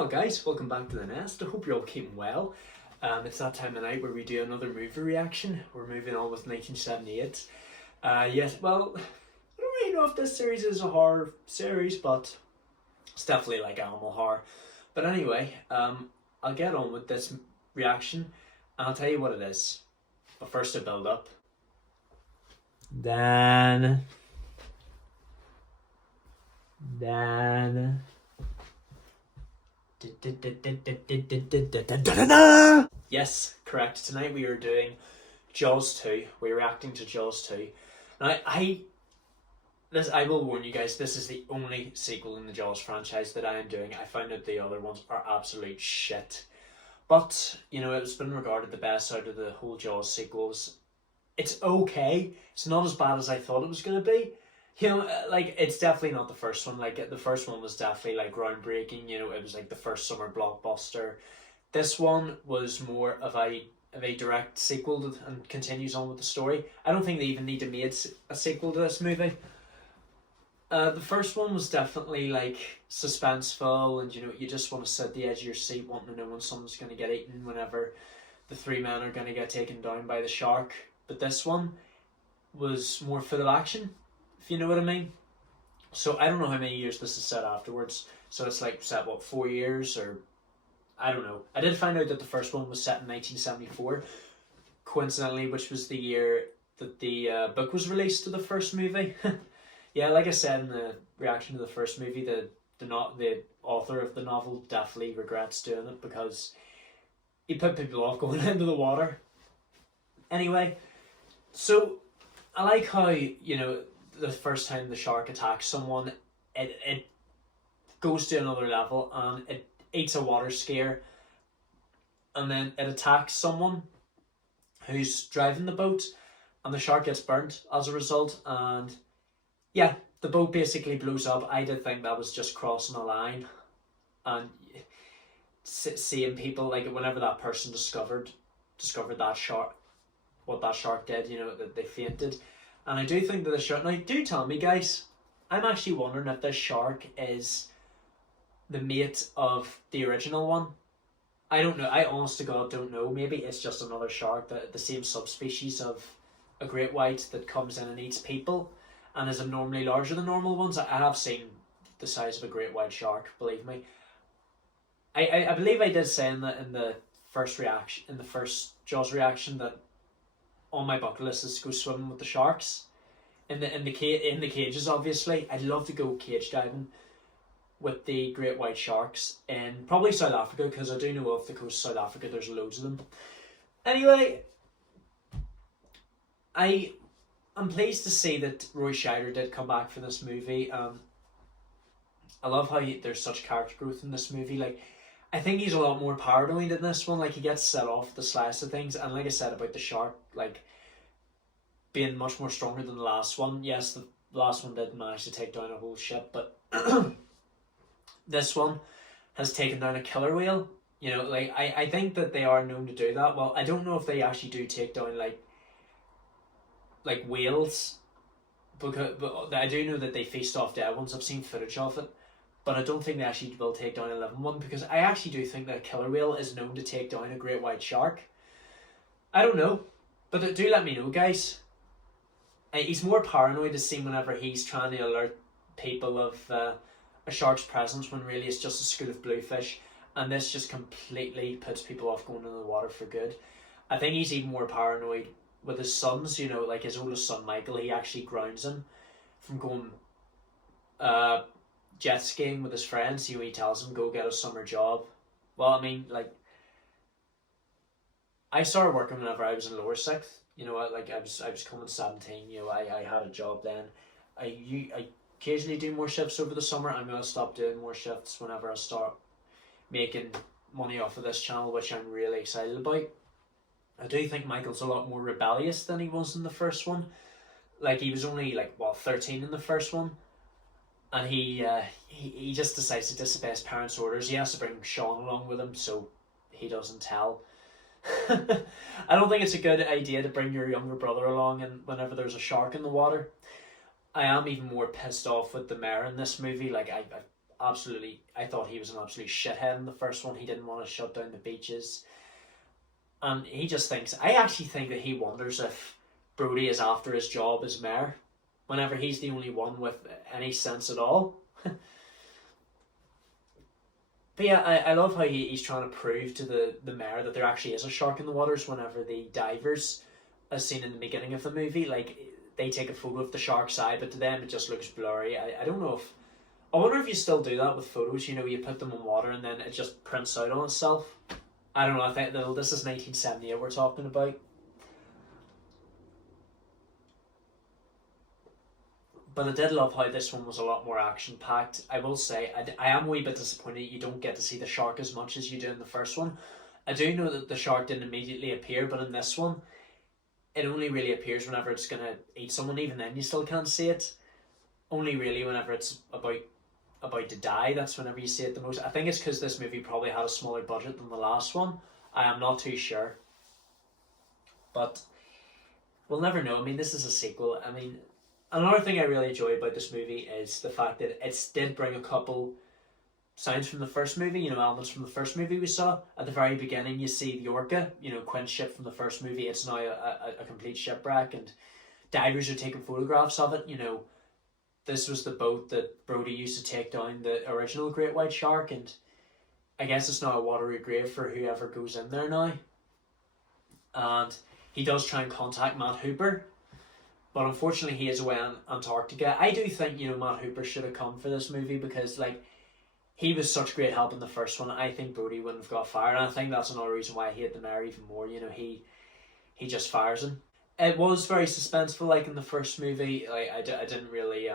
Well, guys, welcome back to the nest. I hope you're all keeping well. It's that time of night where we do another movie reaction. We're moving on with 1978. Yes, well, I don't really know if this series is a horror series, but it's definitely like animal horror. But anyway, I'll get on with this reaction and I'll tell you what it is. But first, to build up. Dan. Yes, correct. Tonight we are doing Jaws 2. We're reacting to Jaws 2. Now, I will warn you guys, this is the only sequel in the Jaws franchise that I am doing. I found that the other ones are absolute shit. But, you know, it's been regarded the best out of the whole Jaws sequels. It's okay. It's not as bad as I thought it was going to be. You know, like, it's definitely not the first one. Like, the first one was definitely, like, groundbreaking. You know, it was, like, the first summer blockbuster. This one was more of a direct sequel and continues on with the story. I don't think they even need to make a sequel to this movie. The first one was definitely, like, suspenseful, and, you know, you just want to sit at the edge of your seat wanting to know when someone's going to get eaten, whenever the three men are going to get taken down by the shark. But this one was more full of action, if you know what I mean. So I don't know how many years this is set afterwards. So it's like set, what, 4 years, or I don't know. I did find out that the first one was set in 1974, coincidentally, which was the year that the book was released to the first movie. Yeah, like I said in the reaction to the first movie, the author of the novel definitely regrets doing it because he put people off going into the water. Anyway, so I like how, you know, the first time the shark attacks someone, it goes to another level and it eats a water scare, and then it attacks someone who's driving the boat, and the shark gets burnt as a result, and yeah, the boat basically blows up. I did think that was just crossing a line, and seeing people, like, whenever that person discovered that shark, what that shark did, you know, that they fainted. And I do think that the shark, now do tell me guys, I'm actually wondering if this shark is the mate of the original one. I don't know. I honest to God don't know. Maybe it's just another shark, the same subspecies of a great white that comes in and eats people and is abnormally larger than normal ones. I have seen the size of a great white shark, believe me. I believe I did say in the first reaction, in the first Jaws reaction, that on my bucket list is to go swimming with the sharks in the cages. Obviously, I'd love to go cage diving with the great white sharks in probably South Africa, because I do know off the coast of South Africa there's loads of them. Anyway, I'm pleased to see that Roy Scheider did come back for this movie. I love how there's such character growth in this movie. Like, I think he's a lot more paranoid in this one. Like, he gets set off the slice of things, and like I said about the shark, like, being much more stronger than the last one. Yes, the last one did manage to take down a whole ship, but this one has taken down a killer whale. You know, like, I think that they are known to do that. Well, I don't know if they actually do take down like whales, but I do know that they feast off dead ones. I've seen footage of it, but I don't think they actually will take down a living one, because I actually do think that a killer whale is known to take down a great white shark. I don't know, but do let me know, guys. He's more paranoid, as seen whenever he's trying to alert people of a shark's presence, when really it's just a school of bluefish, and this just completely puts people off going into the water for good. I think he's even more paranoid with his sons, you know, like his oldest son Michael. He actually grounds him from going jet skiing with his friends. You know, he tells him, go get a summer job. Well, I mean, like, I started working whenever I was in lower sixth. You know, like, I was coming 17. You know, I had a job then. I occasionally do more shifts over the summer. I'm going to stop doing more shifts whenever I start making money off of this channel, which I'm really excited about. I do think Michael's a lot more rebellious than he was in the first one. Like, he was only, like, what, 13 in the first one, and he just decides to disobey his parents' orders. He has to bring Sean along with him so he doesn't tell. I don't think it's a good idea to bring your younger brother along and whenever there's a shark in the water. I am even more pissed off with the mayor in this movie. Like, I thought he was an absolute shithead in the first one. He didn't want to shut down the beaches. And he just thinks, I actually think that he wonders if Brody is after his job as mayor, whenever he's the only one with any sense at all. But yeah, I love how he's trying to prove to the mayor that there actually is a shark in the waters whenever the divers, as seen in the beginning of the movie, like, they take a photo of the shark's eye, but to them it just looks blurry. I don't know if... I wonder if you still do that with photos, you know, you put them in water and then it just prints out on itself. I don't know, I think this is 1978 we're talking about. But I did love how this one was a lot more action-packed. I will say, I am a wee bit disappointed you don't get to see the shark as much as you do in the first one. I do know that the shark didn't immediately appear, but in this one, it only really appears whenever it's going to eat someone. Even then, you still can't see it. Only really whenever it's about to die, that's whenever you see it the most. I think it's because this movie probably had a smaller budget than the last one. I am not too sure. But we'll never know. I mean, this is a sequel. I mean, another thing I really enjoy about this movie is the fact that it did bring a couple sounds from the first movie, you know, elements from the first movie we saw. At the very beginning, you see the Orca, you know, Quinn's ship from the first movie. It's now a complete shipwreck, and divers are taking photographs of it, you know. This was the boat that Brody used to take down the original great white shark, and I guess it's now a watery grave for whoever goes in there now. And he does try and contact Matt Hooper, but unfortunately he is away in Antarctica. I do think, you know, Matt Hooper should have come for this movie because, like, he was such great help in the first one. I think Brody wouldn't have got fired, and I think that's another reason why I hate the mayor even more. You know, he just fires him. It was very suspenseful, like in the first movie. Like I didn't really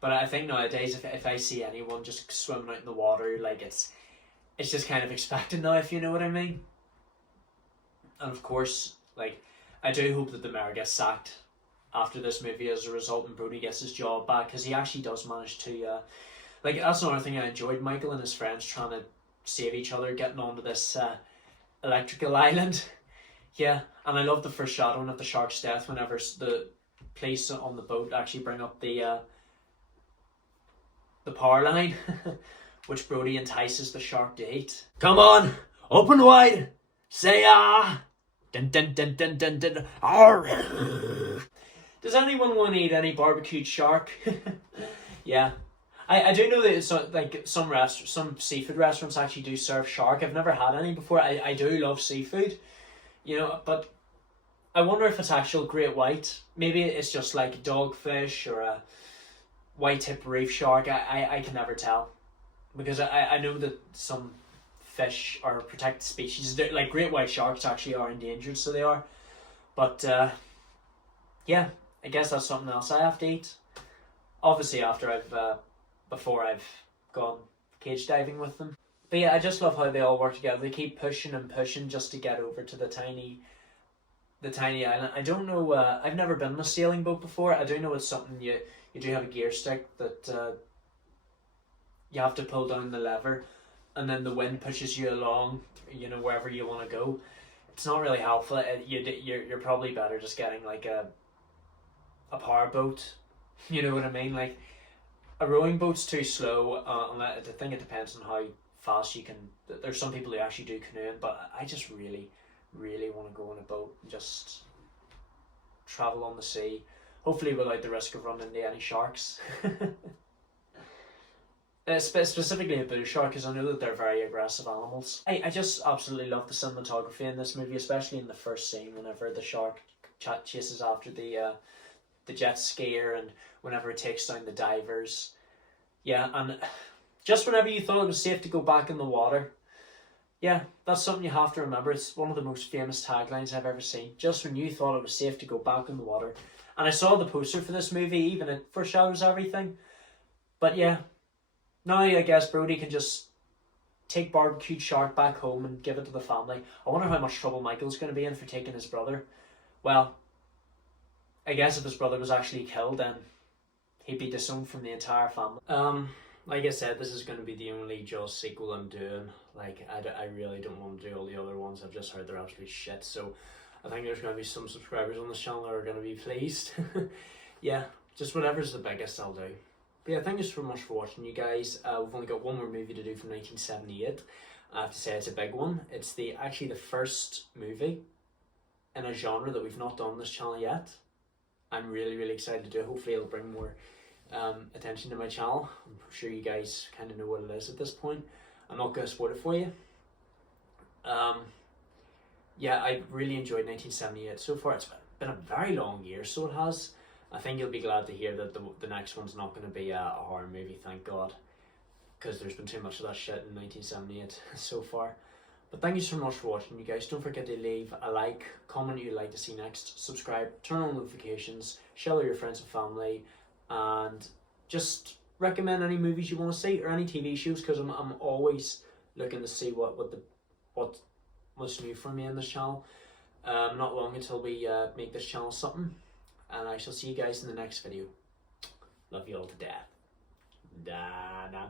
but I think nowadays if I see anyone just swimming out in the water, like it's just kind of expected now, if you know what I mean. And of course, like, I do hope that the mayor gets sacked after this movie as a result, and Brody gets his job back, because he actually does manage to like, that's another thing I enjoyed. Michael and his friends trying to save each other, getting onto this electrical island. Yeah, and I love the foreshadowing of the shark's death whenever the police on the boat actually bring up the power line, which Brody entices the shark to eat. Come on, open wide, say ah, dun dun dun dun dun dun. Does anyone want to eat any barbecued shark? Yeah. I do know that like some seafood restaurants actually do serve shark. I've never had any before. I do love seafood, you know, but I wonder if it's actual great white. Maybe it's just like dogfish or a white tip reef shark. I can never tell, because I know that some fish are protected species. Like great white sharks actually are endangered, so they are. But yeah, I guess that's something else I have to eat. Obviously after before I've gone cage diving with them. But yeah, I just love how they all work together. They keep pushing and pushing just to get over to the tiny island. I don't know, I've never been on a sailing boat before. I do know it's something you do have a gear stick that you have to pull down the lever, and then the wind pushes you along, you know, wherever you want to go. It's not really helpful. You're probably better just getting like a power boat. You know what I mean? Like, a rowing boat's too slow. I think it depends on how fast you can. There's some people who actually do canoeing, but I just really, really want to go on a boat and just travel on the sea. Hopefully without the risk of running into any sharks. Specifically a bull shark, because I know that they're very aggressive animals. I just absolutely love the cinematography in this movie, especially in the first scene whenever the shark chases after the jet skier, and whenever it takes down the divers. Yeah, and just whenever you thought it was safe to go back in the water. Yeah, that's something you have to remember. It's one of the most famous taglines I've ever seen. Just when you thought it was safe to go back in the water. And I saw the poster for this movie, even it foreshadows everything. But yeah, now I guess Brody can just take barbecued shark back home and give it to the family. I wonder how much trouble Michael's going to be in for taking his brother. Well, I guess if his brother was actually killed, then he'd be disowned from the entire family. Like I said, this is going to be the only Jaws sequel I'm doing. Like, I really don't want to do all the other ones. I've just heard they're absolute shit. So I think there's going to be some subscribers on this channel that are going to be pleased. Yeah, just whatever's the biggest I'll do. But yeah, thank you so much for watching, you guys. We've only got one more movie to do from 1978. I have to say it's a big one. It's actually the first movie in a genre that we've not done on this channel yet. I'm really, really excited to do it. Hopefully it'll bring more attention to my channel. I'm sure you guys kind of know what it is at this point. I'm not going to spoil it for you. Yeah, I really enjoyed 1978 so far. It's been a very long year, so it has. I think you'll be glad to hear that the next one's not going to be a horror movie, thank God. Because there's been too much of that shit in 1978 so far. But thank you so much for watching, you guys. Don't forget to leave a like, comment who you'd like to see next, subscribe, turn on notifications, share with your friends and family, and just recommend any movies you want to see or any TV shows, because I'm always looking to see what's new for me on this channel. Not long until we make this channel something, and I shall see you guys in the next video. Love you all to death. Da-da.